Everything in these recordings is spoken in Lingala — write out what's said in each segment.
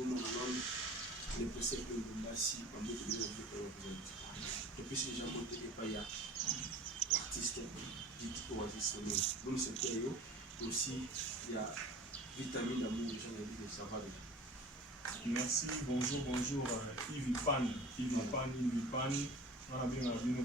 comment les possèdent que le Bassi, en mode de et puis si les gens montent et pas y a artiste dit Oasis donc c'est période aussi il y a vitamine d'amour les gens ont dit que ça va bien. Merci, bonjour, Yves Pan, on a bien vu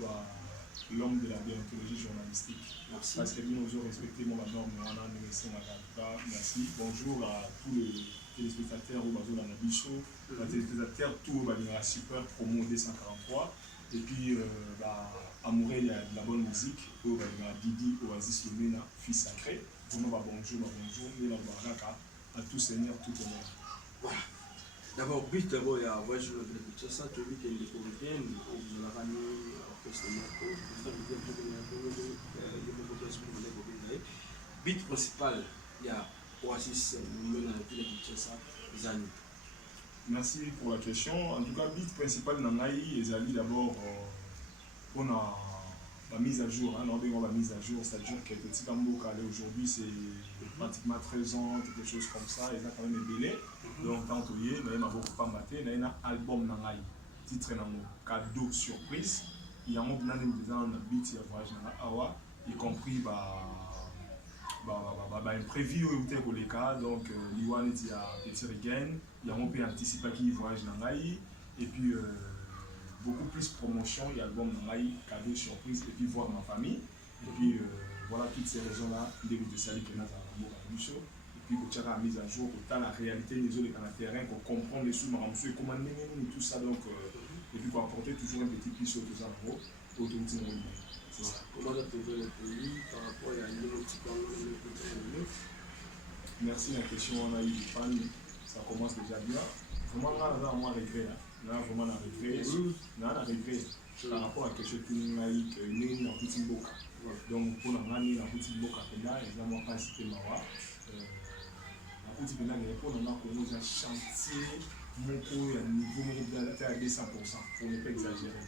l'homme de la déontologie journalistique. Merci. Parce que nous avons respecté mon norme, on a laissé ma carte. Merci, bonjour à tous les téléspectateurs au Bazo Lanabicho, les téléspectateurs tout la super promo 243. Et puis, amoureux de la bonne musique, Didi Oasis Lumena, fils sacré. Vraiment, bonjour, et la baraka à tout seigneur, tout honneur. Voilà. D'abord, il y a un voyage de la ça, tu as vu qu'il y a des comédiens, vous avez ramené bit principal, il y a Oasis, nous menons la Kinshasa, Zani. Merci pour la question. En tout cas, bit principal Nangaï, Zali d'abord, on a la mise à jour, hein, la mise à jour, c'est-à-dire que Petit Bambo aujourd'hui c'est pratiquement 13 ans, quelque chose comme ça, il a quand même ébélé. Donc, tant qu'il y a, il m'a beaucoup pas maté, il y a un album Nangaï, titre Nango, cadeau surprise. Il y a un moment des ans, beat, il y a voyage Awa, y compris un prévu au Uteko les cas, donc l'Iwan est à Petit Rigen, il y a un peu anticipé qui voyage Nangaï, et puis beaucoup plus promotion, il y a l'album Nangaï, cadeau surprise, et puis voir ma famille. Et puis voilà toutes ces raisons-là, début de salut que nous avons à show. Et puis pour la mise à jour, pour la réalité des autres dans le terrain, pour comprendre les sous-marins, comment nous tout ça, donc, et puis pour apporter toujours un petit piece tout ça en haut, pour tout le monde. Comment on a trouvé le pays par rapport à une autre Merci la question, on a eu du fan, ça commence déjà bien. Vraiment, là, on a regret. Là, vraiment, on a regret. On a regret par rapport à quelque chose qui a eu une petite boca. Donc, pour nous, la petite boca, là, ils n'ont pas cité Mawa. La petite boca, pour nous, on a chantier, mon coup, à niveau à 200%, pour ne pas exagérer.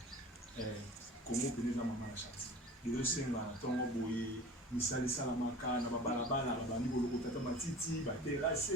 Comment on peut nous amener à chantier? Le Sénat, Tongo Boye, misali salamaka na babalabala babandi kolokota matiti baterrasse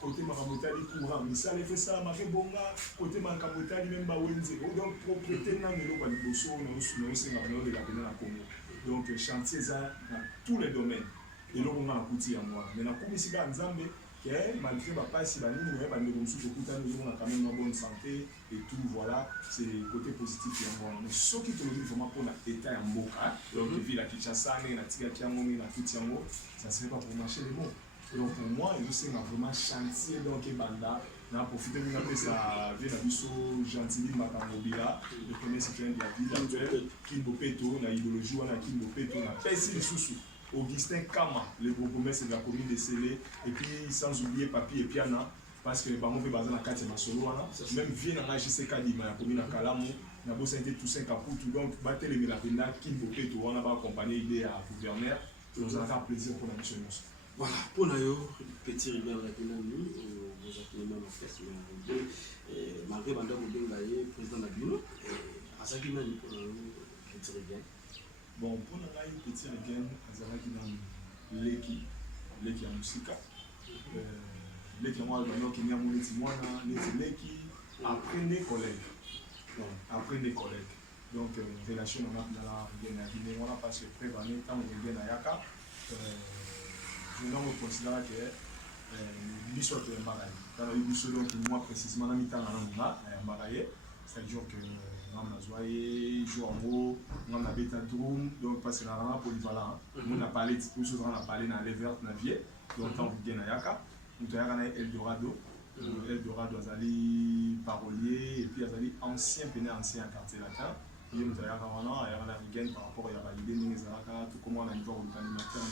côté makamotali courant misali fait ça makebonga côté makamotali même bawenze donc propriété na meloko ya liboso na osenga na la pena na Congo donc chantier ça dans tous les domaines eloko nga na kuti ya mwana mais na komisika nzambe que malgré bapasi banini mais bandeko mosusu okutani ezonga quand même na bonne santé et tout voilà c'est le côté positif ya mwana mais soki tolobi vraiment mpona état ya mboka donc ville ya Kinshasa ndenge natikaki yango ndenge natuti yango ça serait pas pour marcher les mots donc pour moi ezosenga vraiment chantier donc ebanda na profite mingi apesa vie na biso gentili makambo bila le premier citoyen de la ville actuelle Kimbopeto na idéologie wana Kimbopeto na pesi lisusu Augustin Kama, le bourgmestre de la commune de Sélé, et puis sans oublier Papi et Piana, parce que Bango fait basé dans 4 Masolo, même vient dans la JCK Dima, la commune de Kalamo, na bossa été Toussaint Kaputu, donc battre les Mélapenda, Kimbo Peto, on a accompagné l'idée à gouverneur, et nous allons faire plaisir pour la mission. Voilà, pour nous, petit rivière de la Pénanie, vous appelez même en fait, malgré Madame Obengaye, président de la Bino, à Sakina, pour nous, petit rivière. Bon, pour nous, petit rivière, Azalaki dans Leki ya Musika. Leki ya moi, qui est à Leki, après les collègues. Après les collègues. Donc, relation dans la Guinée, on a passé prévané, tant on est à Yaka. Je ne considère que l'issue est embarrassée. Dans le Bissau, donc, moi précisément, on a mis tant à embarrassé. C'est-à-dire que on a joué, joue en haut, on a bêta drum, donc parce que la rana polyvalent, on a parlé de tout ce qu'on a parlé dans les verts naviers, donc on vient à Yaka, on a Eldorado, Eldorado Azali parolier, et puis Azali ancien quartier latin, et on a la Rigen par rapport à l'idée de Nezaraka, tout comment on a une voix au animateur,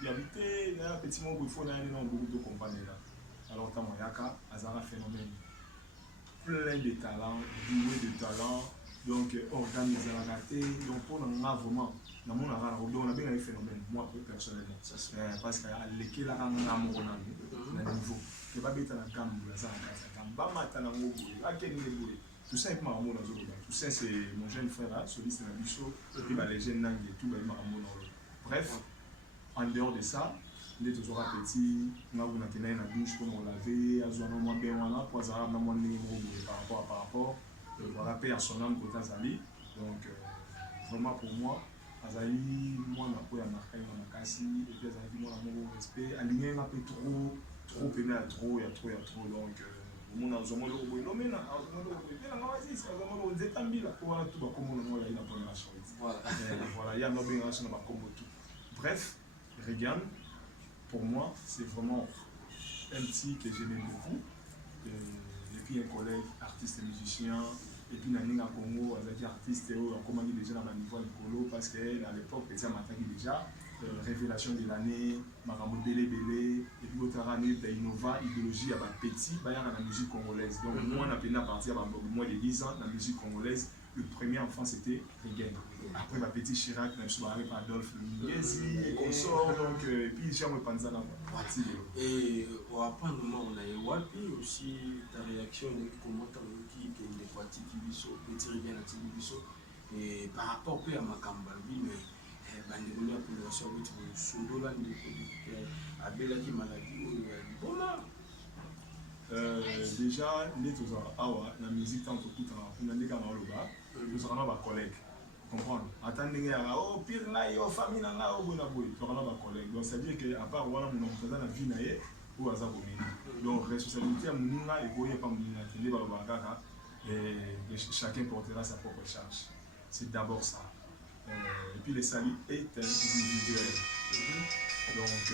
il y a un petit mot où il faut aller dans beaucoup de compagnies là. Alors, tant Yaka, Azara phénomène. Plein de talents, doué de talents, donc organisé à la raté, donc pour nous vraiment, dans mon arrêt, on a bien un phénomène, moi personnellement, parce qu'à l'équipe là, on a un niveau, qui va bien dans la gamme, ça, tout ça est marrant dans le tout ça c'est mon jeune frère, soliste de la Bichot, et puis les jeunes nangs et tout, bref, en dehors de ça, les deux auras petit, on a une douche pour nous laver, à zone moins bien voilà, pour ça on a moins par rapport, voilà paix à son âme côté Azali. Donc vraiment pour moi, Azali moi n'a pas marqué ma casse et puis Azali moi mon respect, aligné un peu trop péné à trop, il y a trop donc au monde a zone le bon non mais là vas-y c'est vraiment le détambi là pour tout ba comme on a la première chose. Voilà, il y a no bien sur comme tout. Bref, Regan pour moi, c'est vraiment un petit que j'aimais beaucoup. Et puis un collègue, artiste et musicien. Et puis Naninga Congo, avec artiste, on commence déjà dans ma niveau de Colo parce qu'à l'époque, Petit Matagi déjà, révélation de l'année, Marambo Bélé Bélé, et puis l'autre année, Innova, idéologie à Petit, dans la musique congolaise. Donc moi, on a pu partir à moins de 10 ans dans la musique congolaise. Le premier enfant, c'était Regan. Après, ma petite Chirac, je suis arrivé par Adolphe Ngezi et consort. Donc, et puis, j'ai un Panzana. Et après, on a eu Wapi aussi, ta réaction, comment tu as dit que les Kwati Kibiso, Petit Regan à Tibiso, et par rapport à ma Kambabi, mais Bandemoni a pu le recevoir sur Sundola, à Belaki Malaki, bon là. Déjà, la musique, tant que tout on a des gars dans le bas, nous avons des collègues. Comprendre. Attendez, oh, pire là, oh, famille là, oh, bon, nous avons des collègues. Donc, c'est-à-dire qu'à part, voilà, nous avons dans la vie, ou à Zabomini. Donc, responsabilité à Mounina et Boye, pas Mounina, qui est dans le bagage, et chacun portera sa propre charge. C'est d'abord ça. Et puis, le salut est individuel. Donc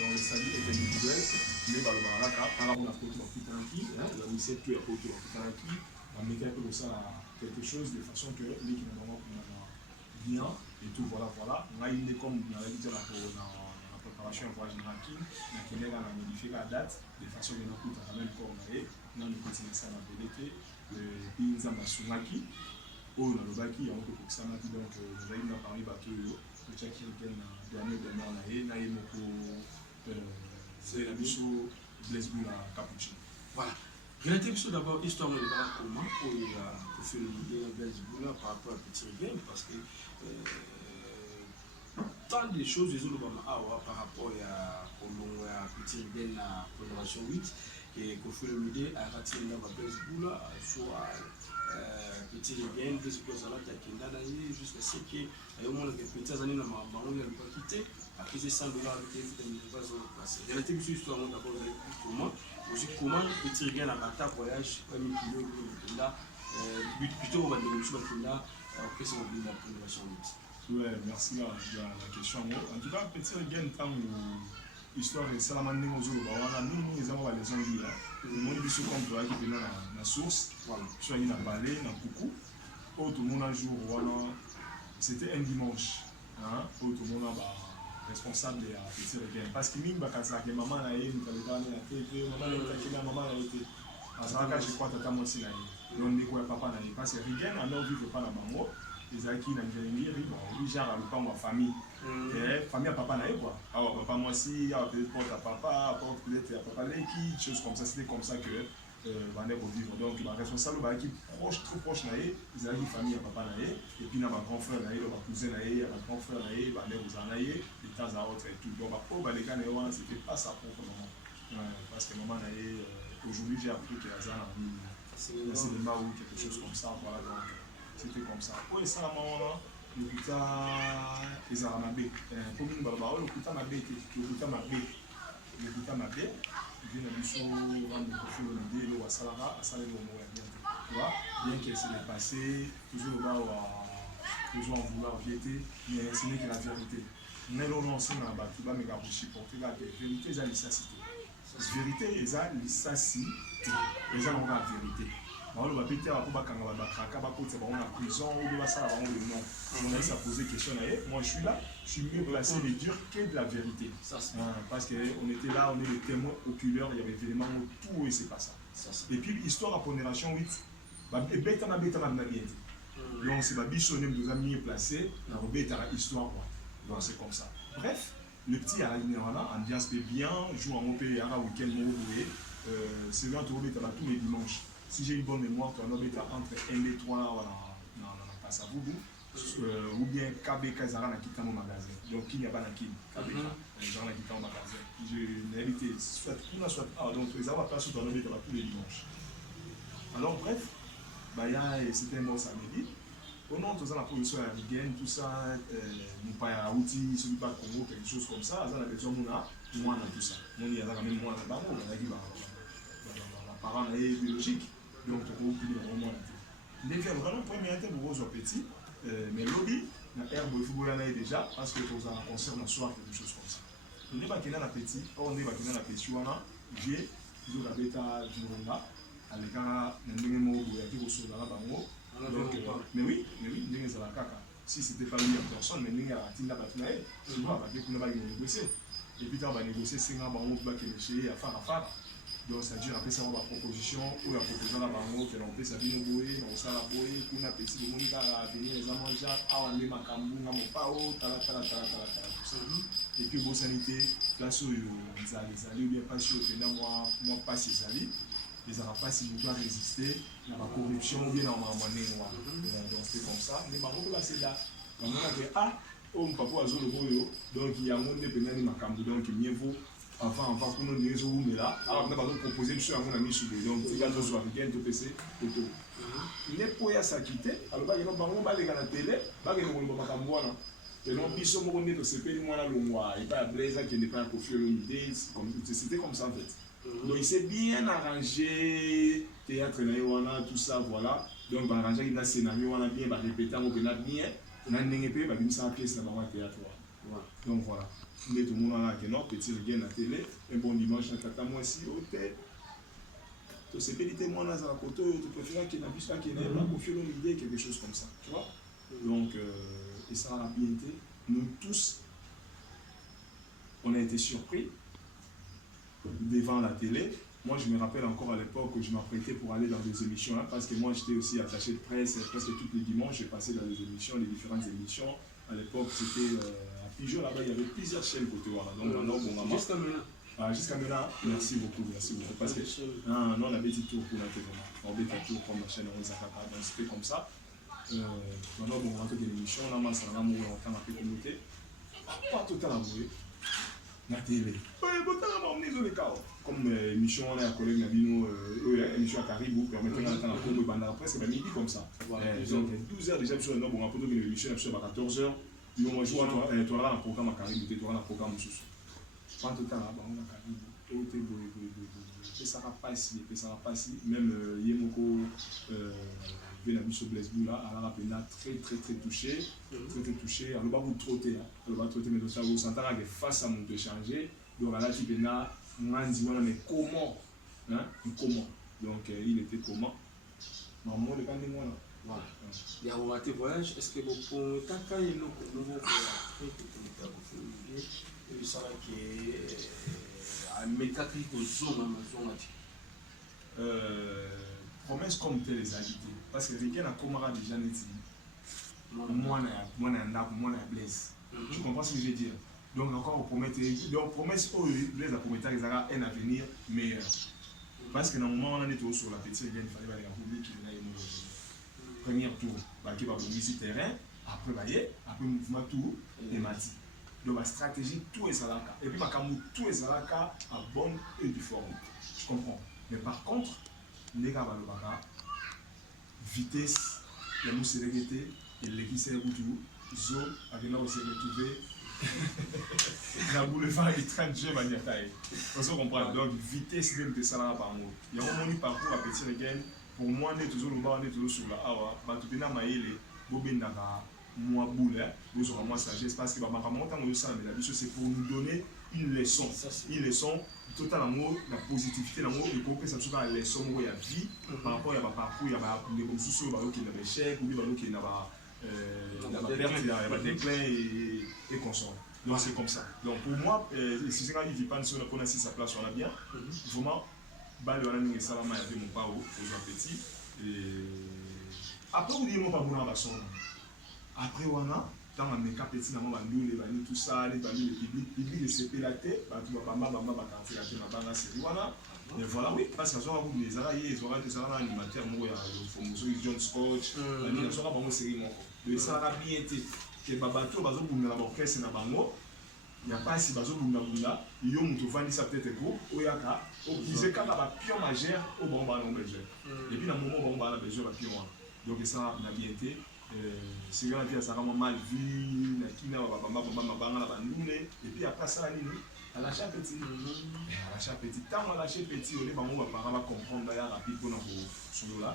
le salut est individuel, mais par rapport à la mission qui est quelque chose de façon que les qui n'ont pas bien et tout, voilà. On a une comme on avait dit dans la préparation en voyage qui a modifié la date de façon que nous coûte quand même pour nous continuer ça dans l'été, puis nous avons Soumaki, ou dans le Baki, on peut ça donc nous avons parlé bateau, le Tchaki dernier c'est la mission Blesboula Capuchin. Voilà. Regardez d'abord l'histoire de comment il a fait le Blesboula par rapport à Petit Regan parce que tant de choses les autres par rapport à Petit Regan à Génération 8 et qu'on fait le milieu à retirer la Blesboula soit Petit Regan, Blesboula Zalata qui est là jusqu'à ce que il y a au moins que Petit années dans ma maman il pas quitté. Après c'est $100 avec les vases passés. Il y a une histoire d'abord comment aussi comment Petit Regan a battu voyage comme il kilo là plutôt on va dire là après c'est la préparation. Ouais, merci la question. En tout cas Petit Regan tant histoire de Salamandé aux autres nous avons les gens là nous biso comme toi qui venait la source voilà soit il a balé na coucou tout le monde un jour voilà c'était un dimanche hein tout le monde a responsable de Petit Regan parce que mine bakasa que maman na yé mutaleta na tv maman na été azaka je crois tata moi aussi na yé donc ndeko ya papa na yé parce que Regan a non vivre pas na bango ezalaki na ngeli bon genre à lupango wa famille famille à papa na yé quoi alors papa moi aussi porte à papa porte peut-être à papa leki choses comme ça c'était comme ça que bandé pour vivre donc ma responsable qui proche trop proche na yé ezalaki famille à papa na yé et puis na ma grand frère na yé ma cousin na yé ma grand frère na yé bandé aux na yé de temps à autre et tout donc pour baleka na yé c'était pas sa propre maman parce que maman na yé aujourd'hui j'ai appris que Azana c'est cinéma ou quelque chose comme ça voilà donc c'était comme ça oui ça la maman le kuta ezala mabe pour nous baba le kuta mabe le kuta mabe bien na biso rendre profil l'idée le wasalara asala le mot bien tu vois bien qu'elle s'est dépassé toujours là toujours en vouloir vérité mais ce n'est que la vérité mais l'on enseigne à battu ba mega pour supporter la vérité eza lisacité vérité eza lisacité eza na vérité on va péter à la prison ou de ça on a posé question moi je suis là je suis mieux placé de dire que de la vérité parce qu'on était là on est les témoins oculaires il y avait évidemment tout et c'est pas ça et puis histoire à pondération 8 donc c'est ma bichonne nous a mis placé dans la histoire donc c'est comme ça bref le petit a ambiance bien joue en pays à week-end c'est là tous les dimanches. Si j'ai une bonne mémoire, tu as entre 1 et 3 dans Passaboubou. ou bien KBK Zara qui dans mon magasin. Donc il n'y a pas de KBK Zara qui dans mon magasin. Je n'habite soit une soit donc les avoir place dans le tous les dimanches. Alors bref, c'était un bon samedi. Au nom de la production à la tout ça, nous pas à outils, celui pas Congo, quelque chose comme ça, ça la besoin moi dans tout ça. Mon il y a quand même moi là-bas, on a dit la parent est biologique, donc on peut dire vraiment là. Les faire vraiment premier temps pour vos petits, mais lobby, la herbe de football là déjà, parce que ça concerne le soir quelque chose comme ça. On n'est pas qu'il y a la petite, on n'est pas qu'il y a la petite, on a j'ai toujours la bêta du Rwanda, avec un numéro où il y a quelque chose là-bas. Donc, mais oui, c'est la caca. Si c'était pas lui en personne, mais nous avons dit que tu vois, on va négocier. Et puis, on va négocier 5 ans, on va négocier à faire. Donc, c'est-à-dire, après ça, on va proposition, ou la proposition là, on peut s'habiller au boé, on s'en va boé, on a petit, on va venir les amants, on a ma cambou, on a mon pao, et puis, bon, sanité, place où les alliés, ou bien pas sûr, moi, pas ces alliés. Les Arabes, si vous pouvez résister à la corruption ou bien à la noire. Donc c'est comme ça. Mais là, c'est là. Quand on a dit, on papa a le boyo, donc il y a un monde de pénal ma cambo, donc mieux vaut avant qu'on nous dise où, mais là, alors on a pas proposé monsieur à mon ami sous donc il y a deux soirs, il y a un PC, auto. Il n'est pas à s'acquitter, alors il y a un bail à la télé, il y a un bail à cambo. Et non, puis on m'a dit que c'est pas moi là le mois, il n'y a pas de blaze qui n'est pas confié l'unité, c'était comme ça en fait. Donc il s'est bien arrangé, théâtre, tout ça, voilà. Donc il a arrangé un scénario, on a bien répété, on a bien, on a une épée, on a mis ça en pièce dans le théâtre. Donc voilà. Tout le monde a un petit regard à la télé, un bon dimanche, un mois ici, au thé. Donc c'est pédité moi dans la côté, tu préfères qu'il n'y ait pas qu'il n'y ait pas confié l'idée, quelque chose comme ça. Tu vois? Donc, et ça a bien été. Nous tous, on a été surpris devant la télé. Moi, je me rappelle encore à l'époque que je m'apprêtais pour aller dans des émissions, hein, parce que moi, j'étais aussi attaché de presse, presque tous les dimanches, je passais dans les émissions, les différentes émissions. À l'époque, c'était à Pigeon, là-bas, il y avait plusieurs chaînes côté voilà. Donc, maintenant, bon, maman. Jusqu'à maintenant, merci beaucoup. Parce que, non, on avait dit tout pour la télé. On avait dit tout pour ma chaîne, on donc c'était comme ça. Maintenant, bon, on rentre dans l'émission, on a massé, on a mouru, on a fait communauté. Pas tout le temps à mourir. La télé. Comme émission, on a un collègue Nabino, émission à Caribou, permettant d'attendre un peu de bande presque à midi comme ça. Donc 12h déjà, sur le on a plutôt une émission à 14h. Ils vont jouer tu auras un programme à Caribou, tu auras un programme sous. Pas tout le temps là, on a Caribou, tout est beau. Et ça va pas ici, même Yemoko. Vénamus Blesbou là, à la peine très touché, alors va vous trotter, mais donc ça vous s'entend que face à mon échanger, donc là tu peux là, mais comment, donc il était comment, maman le candidat là. Voilà. Il y a un matin voyage, est-ce que vous pouvez quand il nous il sera que à mécatrique aux zones promesse comme telle les habités. Parce que rien à Comara déjà n'est dit. Moi, je blesse. Tu comprends ce que je veux dire? Donc, encore, on promet. Donc, promesse, Blaise a promis un avenir meilleur. Parce que dans le moment où on est sur la petite, il fallait aller en public, il y a un premier tour, qui va ici terrain, après, mouvement tour, et mati. Donc, la stratégie, tout est ça. Et puis, tout est ça à bonne et due forme. Je comprends. Mais par contre, les gars, vitesse, la mousse est régétée, et l'équipe s'est retrouvée, zo, avec là aussi retrouvé, la boulevard est 30 jeux, va dire taille. On se comprend, donc vitesse de ça là par mois. Il y a un parcours à petit regain, pour moi, on est toujours sur la awa, tout bien maïle, bobindaga, moi boule, vous aurez moins sagesse, parce que ma maman, c'est pour nous donner une leçon total amour, la positivité, l'amour, et pour que ça soit la leçon où il y a vie, par rapport à un parcours, il y a des ressources, il y a des échecs, il y a des pertes, il y a des déclins et consorts. Donc c'est comme ça. Donc pour moi, si c'est quand il ne vit pas sur la sa place, on a bien. Vraiment, il y a mon pao, aux petits. Après, vous dites, mon papa, après, on a. Dans ma méca petit, les vanilles, tout ça, les vanilles, le public, le CP la tête, tu vas pas quartier la tête, ma série, voilà. Et voilà, oui, parce que ça va les araillés, ils auront des animateurs, moi, il y a John Scotch, il y a une série, de ça a bien été que babato bazo bunda l'orchestre na bango il y a pas si bazo bunda bunda yo muto vandi ça peut-être ko oyaka o disait kaka ba pion majeur au bon ba non besoin et puis dans moment bon ba la besoin ba pion donc ça n'a bien été c'est bien vie ça vraiment mal vu na kina baba na bandule et puis après ça nini à l'achat petit à l'achat petit tant à l'achat petit on est bango ba parents va comprendre ya rapide pour na solo là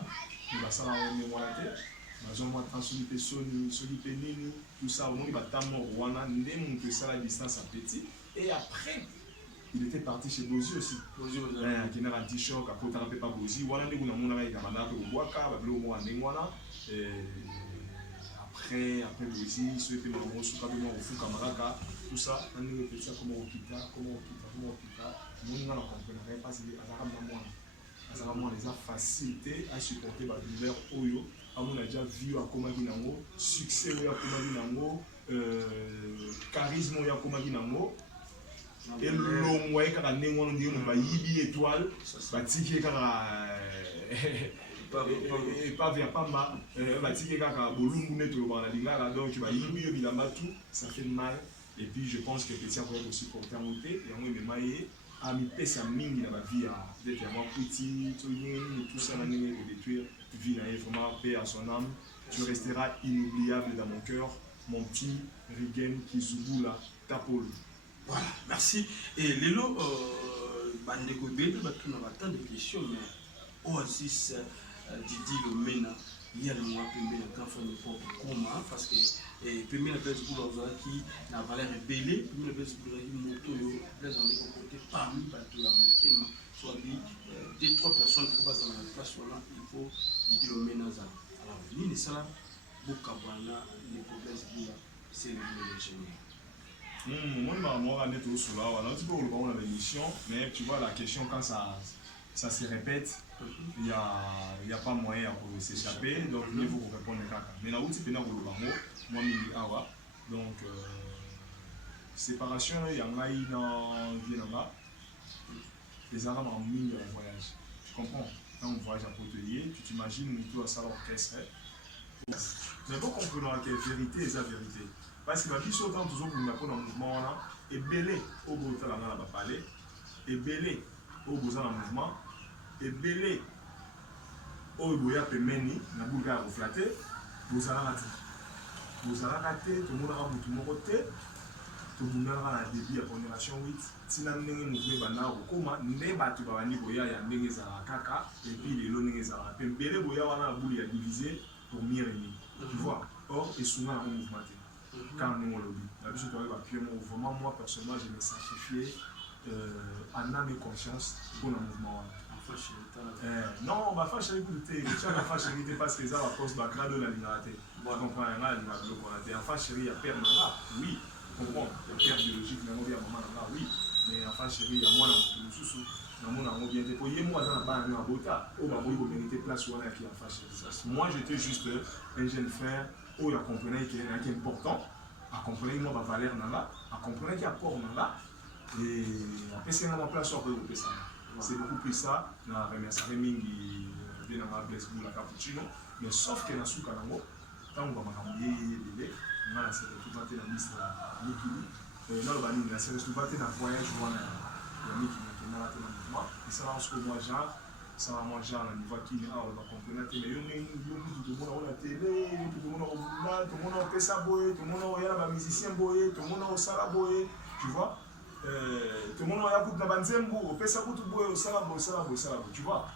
il va ça on moi la tête moi transolipe solipe nini tout ça on va tamo wana ndem que ça la distance à petit et après il était parti chez Bozi aussi qui n'a pas de t-shirt à côté de pas Bozi wana ndeko na mona ba kamana ko boaka ba blo mo andengwana après Bozi souhaiter maman sous kabino au fou camarade tout ça on est petit comment on quitte mon na comprendre pas si azara moi les a facilité à supporter ba douleur oyo on a déjà vu à Komaki Nango, succès à Komaki Nango, charisme à Komaki Nango, et l'homme qui a une étoile, qui pas vers Pamba, qui a donc ça fait mal. Et puis je pense que Petit a aussi porté en monté, et on est maillé. A mis pesa mingi na ba vie à d'être vraiment petit tout ça l'année de détruire vie là vraiment paix à son âme tu resteras inoubliable dans mon cœur mon petit Rigen Kizubula Tapol. Voilà, merci. Et Lelo bandeko bele batu na tant de questions mais Oasis Didi Lomena il y a le mois pembe na quand famille pour comment parce que pembe na place pour qui na valeur belé pembe na place pour moto yo place on est côté parmi bateau la motema soit dit 2-3 personnes pour passer dans la place là il faut Didi Lomena za alors ni ça bokabana les problèmes pour c'est le moi on est tout sur là on a dit pour le bon la émission mais tu vois la question quand ça se répète, il n'y a pas moyen de s'échapper, donc il faut répondre à ça. Mais là où tu peux moi, donc séparation, il y a un Vienna, les Arabes en mine de voyage. Tu comprends? Quand on voyage à Portelier, tu t'imagines tout à ça l'orchestre. Mais pour comprendre que la vérité est la vérité. Parce que la vie sautant toujours pour nous apprendre un mouvement là, et belé au bout de la main parler, et belé au bout de la mouvement. Et belé au boya pemeni na bulga reflaté vous allez rater tout le monde a tout mon côté tout le monde a la débit à pondération 8 tina ndenge mouvement bana okoma ne batu ba bani boya ya ndenge za kaka et puis les lonenge za pembele boya wana buli ya diviser pour mieux régner tu vois or et souvent on mouvementé quand nous lobby la vie je dois appuyer vraiment moi personnellement je me sacrifié en âme et conscience pour le mouvement. Non, ma fâche est écoutée. Tu as la fâche est parce que ça va cause de la grade de la lignarité. Tu comprends, il y a la fâche il y a perte là, oui. Tu comprends, il y a perte biologique, il y a maman là, oui. Mais la fâche il y a moins dans sous dans bien déployé. Moi, dans la barre, à Bota, au Baboui, vous méritez place où on a qui a fâché. Moi, j'étais juste un jeune frère où il a compris qu'il est important, à comprendre moi, ma valeur là, à comprendre qu'il y a port là. Et après, c'est dans ma place sur le ça. C'est beaucoup plus ça. Je remercie Mingi de la Blesse pour la cappuccino. Mais sauf que dans ce cas-là, quand on va m'accompagner, on a tout battu dans la liste de Mikili. Là, on va nous laisser tout battu dans le voyage. On a Mikili qui est dans le mouvement. Et ça va en ce que moi, genre, ça va moi, genre, on va qui on va comprendre. Mais tout le monde a la télé, tout le monde a tout le monde a fait ça, tout le monde a musicien, tout le monde a ça, tu vois. Tout le monde a écouté la banzembo, on fait ça pour tout le monde, tu vois.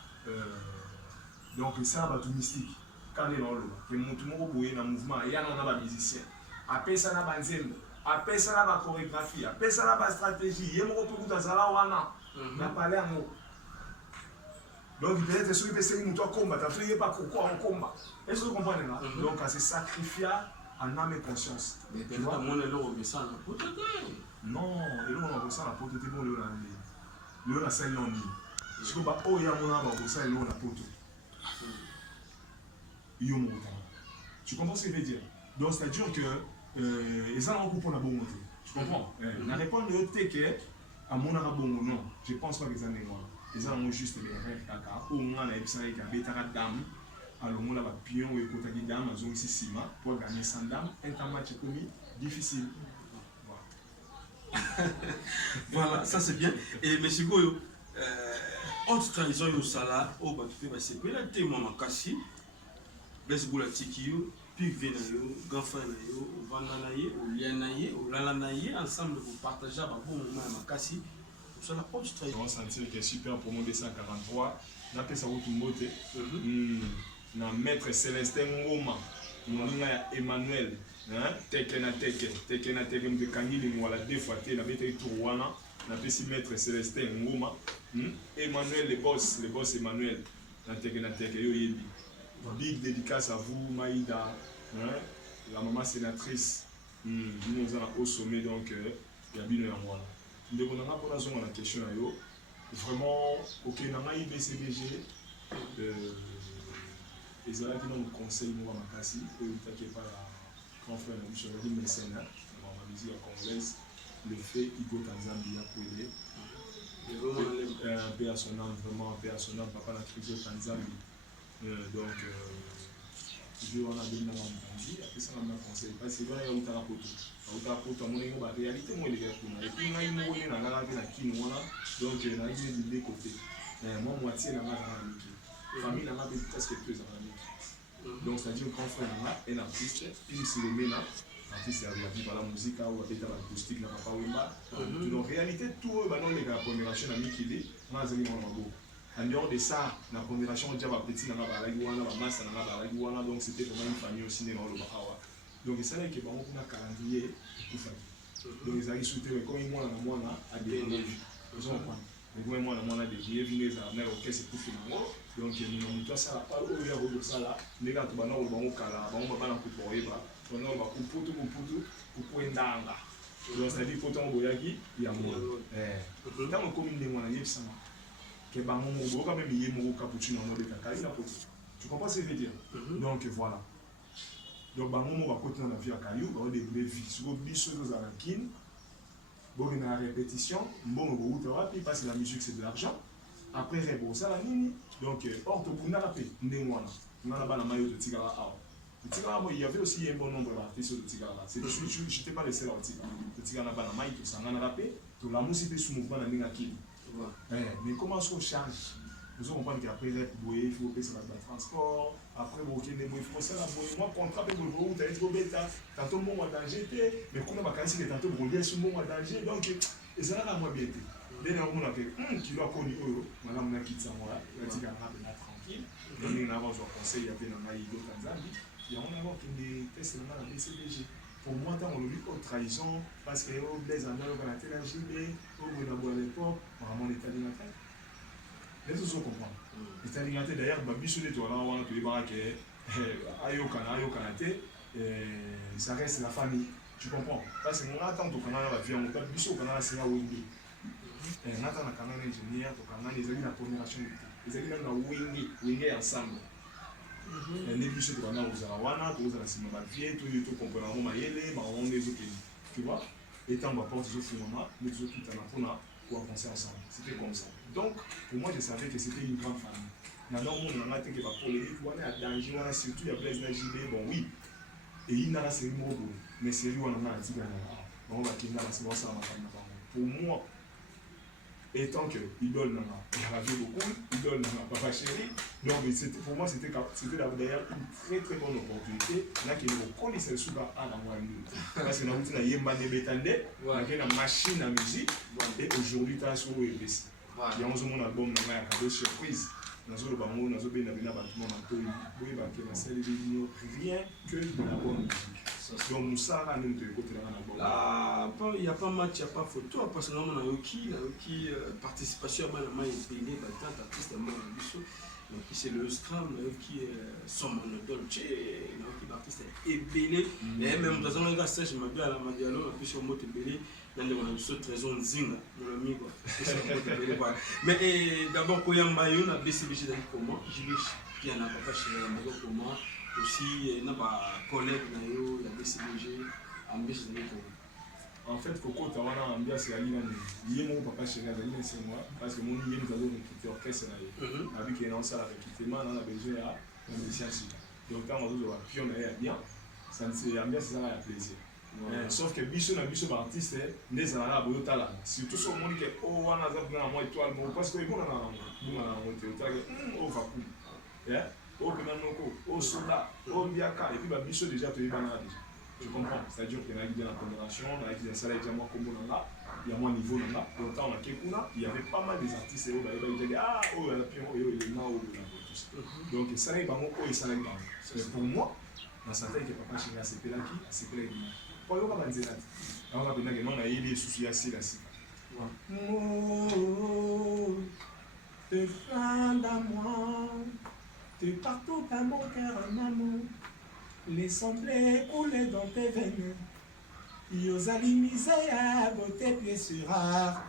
Donc c'est un bateau mystique. Quand il est dans l'eau, tout le monde est dans le mouvement, il y a un musicien. Après ça, la banzembo, après ça, la chorégraphie, après ça, la stratégie, il y a un peu de wana, on a parlé à moi. Donc peut-être que ceux qui essaient de combat, tu n'as pas pourquoi on combat. Est-ce que vous comprenez là? Donc c'est sacrifié en âme et conscience. Mais tu vois, mon élo, mais ça, non, et là on a ça la pote, bon le on a ça non ni. Je crois pas oh ya mon aba on ça on a pote. Yo mon tu comprends ce que je veux dire? Donc c'est à dire que et ça on coupe on a bon monter. Tu comprends? La réponse de TK à mon aba bon non, je pense pas que ça n'est moi. Les gens ont juste des rêves caca ou on a epsa avec un bêta dame alongo na bapion oyo ekotaki dame azongisi nsima pour gagner sans dame un temps match ekomi difficile. Voilà, ça c'est bien. Et mais c'est quoi autre trahison yo sala o ba tu peux passer pe la témoin makasi baseball atiki yo puis vient yo grand frère na yo vanda na ye o lien na ye o lala na ye ensemble vous partager ba bon moment makasi ça la autre trahison. On sentir que super promo 243 na pesa wutu mbote na maître Célestin Ngoma moninga ya Emmanuel teke na teke mtekangi lingwala deux fois te na bete tour wana na pesi maître Célestin Ngoma Emmanuel le boss Emmanuel na teke yo yebi. Big dédicace à vous Maïda, la maman sénatrice nous avons au sommet donc il y a bien un mois. Donc on a pas besoin de la question yo vraiment OK na IBCBG les ala qui nous conseillent moi makasi pour t'inquiète pas grand frère de Michel mécène la musique congolaise le fait Igo Tanzania pour aider un peu à son âme vraiment un peu à son âme papa la crise Tanzanie donc je on a donné mon dit après ça m'a conseillé parce que voilà il y a un poto mon ngo ba réalité moi les gars et puis ngai mo ni na ngala pe na kino wana donc na dit de deux côtés moi moitié na ngala na miki famille na ngala presque deux ans na miki donc c'est à dire grand frère na un artiste il se le mena artiste a vie par la musique ou avec la acoustique na papa wemba donc réalité tout ba non les gars première chaîne na miki dit moi zali mon mabo. En dehors de ça, la conversation on dit à petit na balagouana, ma masse na balagouana, donc c'était vraiment une famille aussi dans le Bahawa. Donc c'est là que bon on a calendrier tout ça. Donc ils arrivent souhaiter mais comme moi à des ils ont quoi. Mais moi na des bienvenus à na OK c'est tout finalement. Donc nous toi ça pas au ya au ça là, les gars to ba na o bango kala, bango ba na ku poeba. On a ba ku putu ku poendanga. Donc ça dit pourtant boyaki ya moi. Dans mon commune de moi na yebsa que bango mo quand même yé mo cappuccino mo de kaka ina poti. Tu comprends ce que je veux dire? Donc voilà. Donc bango mo ba côté na vie à Kaliou, ba de vraie vie. Sur biso dans la kin. Bon na répétition, bon go uta wapi parce que la musique c'est de l'argent. Après rebo ça la nini. Donc hors to buna rapé ndengwana. Na la bana mayo de Tigara a. Tigara il y avait aussi un bon nombre d'artistes de Tigara. C'est je n'étais pas le seul artiste. De Tigara na bana mayo to sangana rapé, to la musique sous mouvement na ninga kin. Mais comment on charge? Nous comprenons qu'après il faut payer le transport, après il faut ça moi contrat pour vous tu as trop bête tantôt bon danger mais comment va casser tantôt brûler sur bon danger donc et ça là moi bien été dès lors on a fait qui doit connu madame na quitte ça moi la tika na tranquille donc on a un conseil à peine na Igo Tanzanie et on a avoir des tests dans la BCBG. Pour moi, tant on le dit comme trahison, parce que les amis on a tel JB, on a boire l'époque, vraiment l'état dignateur. Les autres sont comprendre. L'état dignateur d'ailleurs, Babichou de toi là, on a tous les baraques, Ayokanate, ça reste la famille. Tu comprends? Parce qu'on attend au canal la vie, on a Bichou au canal c'est la Windy. On attend le canal ingénieur, au canal les amis la première chaîne, les amis on a Windy ensemble. Les bichos de Wana Ozawana, tous la Simba Vie, tout comprendre Mayele, Maron les autres, tu vois, étant ma porte de Fumama, nous autres tout en a pour avancer ensemble. C'était comme ça. Donc, pour moi, je savais que c'était une grande famille. Maintenant, on a été que pour les on est à danger, on a surtout, il y a Blaise Najibé, bon oui, et il n'a pas série mot, mais c'est lui, on en a dit, on va qu'il n'a pas série pour moi, étant que idole n'a pas beaucoup, idole n'a pas chéri, donc pour moi c'était d'ailleurs une très très bonne opportunité là qui nous connaissait sous à la moindre parce que nous avons dit yemba de betande une machine à musique et aujourd'hui tu as sur le EBC il y a un album dans la cadeau surprise dans le bango dans le bien bien bâtiment manteau oui bah que la série vidéo rien que de la bonne musique donc Moussa a même de côté là album il y a pas match il y a pas photo parce que on a qui participation à ma payé tant artiste moi biso donc c'est le Scrum qui sont mon dolce donc l'artiste est belé et même dans un gars je m'appelle à la Madialo puis sur moto belé dans le so trésor nzinga mon ami quoi mais d'abord Koyamba yo na BCBG dans comment je vais bien na papa chez moi comment aussi na ba collègue na yo ya BCBG ambiance de en fait Coco tawana ambiance ya lina ni mon papa chez moi c'est moi parce que mon yé nous avons recruté orchestre na yo avec un ensemble avec Kitema na BGA Donc quand on va puis on est bien, ça ne c'est ambiance, ça a plaisir. Sauf que biso na biso artiste des arabes au talent surtout sur monde que oh on a ça moi étoile bon parce que bon on oh va cool oh penanoko oh soda oh biaka et puis biso déjà tu es banal déjà tu comprends c'est-à-dire que na dans la pondération on a dit ça là déjà moi comme on là il y a moins niveau là autant on a Kekuna il y avait pas mal des artistes et ils disaient ah oh la pion il est là oh donc ça là bango oh ça là mais pour moi dans sa tête que papa chez la CP là qui CP là pour le moment c'est là on va bien que non on a eu des soucis assez là te fin d'amour te partout à mon cœur en amour les semblés couler dans tes veines Yozali misaya beauté pied sur rare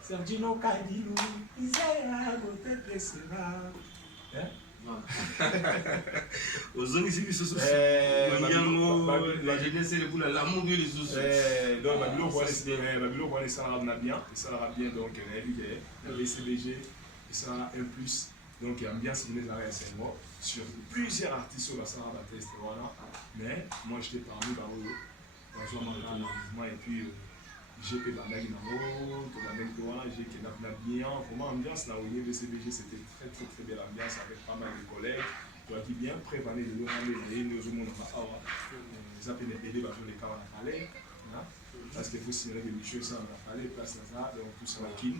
Sergino Cadilou misaya beauté pied sur rare Ozongi si biso souci la jeunesse et l'amour de les soucis donc Babilo voit les salariés bien les salariés donc la BCBG et ça un plus donc ambiance qui les arrêts c'est moi sur plusieurs artistes sur la salarié test voilà mais moi j'étais parmi et puis GP Bandagi Namo, j'ai bien vraiment ambiance là au BCBG c'était très belle ambiance avec pas mal de collègues qui bien préparé de nous ça peut aider les cas à parler parce qu'il faut signaler des choses ça on a parlé place ça donc tout ça qui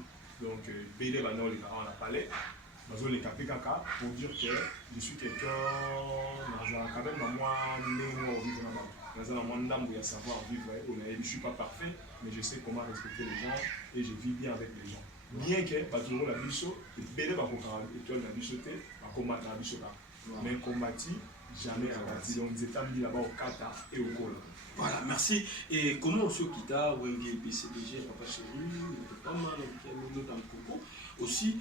donc BD les cas on a parlé les KPKK pour dire que je suis quelqu'un quand même moi au vivre dans un monde d'âme où il y a savoir vivre je ne suis pas parfait mais je sais comment respecter les gens et je vis bien avec les gens bien que pas toujours la bicho et BD va comparer étoile la bichoté va combattre la bichota mais combattu jamais abattu donc ils étaient mis là-bas au Kata et au Kola. Voilà, merci. Et comment on se quitte à Wenge BCBG, Papa Chéri, pas mal dans le coco. Aussi,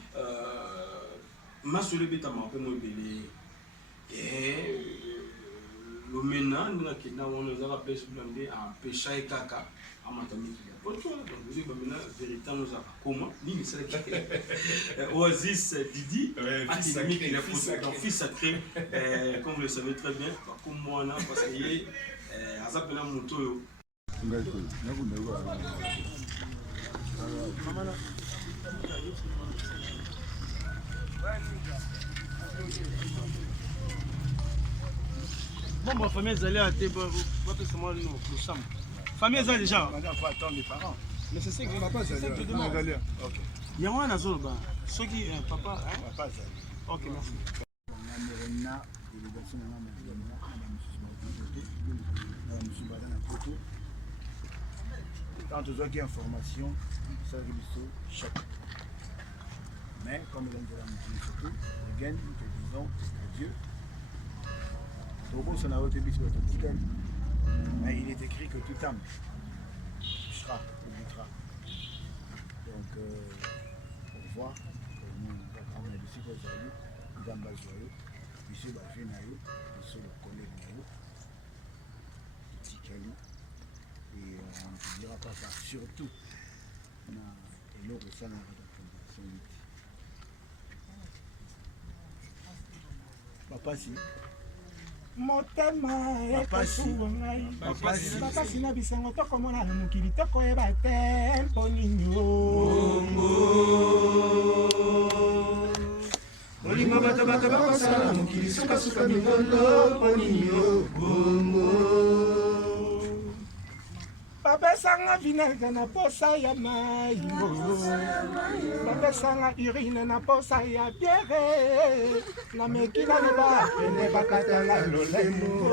ma soeur bêta m'a appelé moi belé. Et le maintenant, nous avons appelé ce blindé à Pécha et Kaka, à Matami. Donc, vous dites maintenant, véritablement, nous avons comment ni c'est Oasis Didi, fils sacré, comme vous le savez très bien, comme moi, parce qu'il est à ça pendant mon tour. Bon, ma famille est allée à tes bonnes, nous sommes. Famille est allée déjà. On va attendre les parents. Mais c'est ça que je Papa, te demande. Ok. Il y a un azul, ceux qui, papa, hein? Papa, ok, merci. Quand tu as une information, ça va être choc. Mais comme il a dit surtout, again, nous te disons que Dieu, mais il est écrit que toute âme touchera ou goûtera. Donc, pour voir, nous avons ici pour Zayou, nous avons Bazoyou, ici Bajinaïou, ici le collègue Naïou, Tikali, et on ne dira pas ça, surtout, et l'autre, ça n'a pas de fondation. Papa, si. Motema ekosuwa ngai makasi na bisengo tokomona na mokili tokoyeba te mpo nini olingo bato bakosala na mokili sukasuka mingondo mpo nini bapesanga vinaigre na posa ya mai bapesanga urine na posa ya biere nameki naloba pene bakatanga lolemo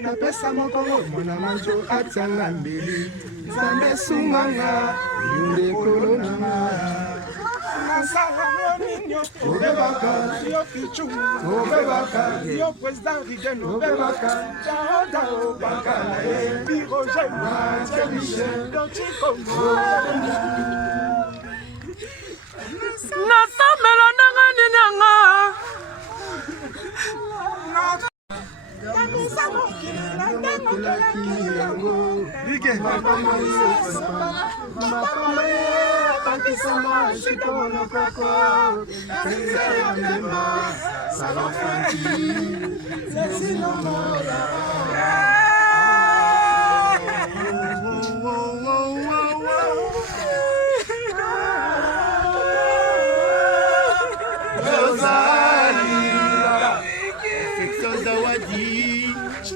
napesa mokongo mwana manjo atianga mbeli nzambe esunganga yundekolo nanga nasala moninyo obebaka yo pichu obebaka yo président Rigen obebaka dao baka biroje Michel Dochikongo nasamela nanga ninanga Kamisa mokili na ndengo kelaki yango Mama sama shika monokoko Sensei Mema Salon Frankie Zesi Nomora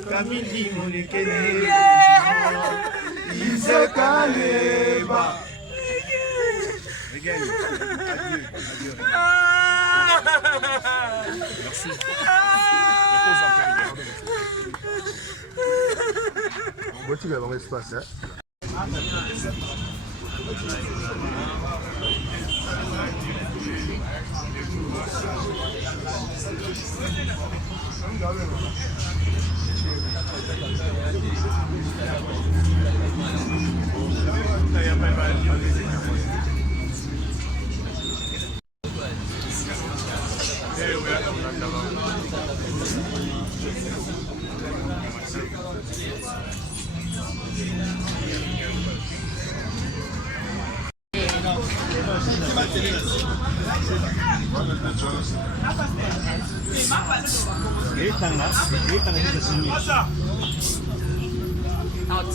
Kamili Monekene Isekaleba. Regarde, adieu. Merci. Repose un peu, Bon, tu vas avoir l'espace, hein.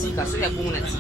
Tika, so ya kuna tika.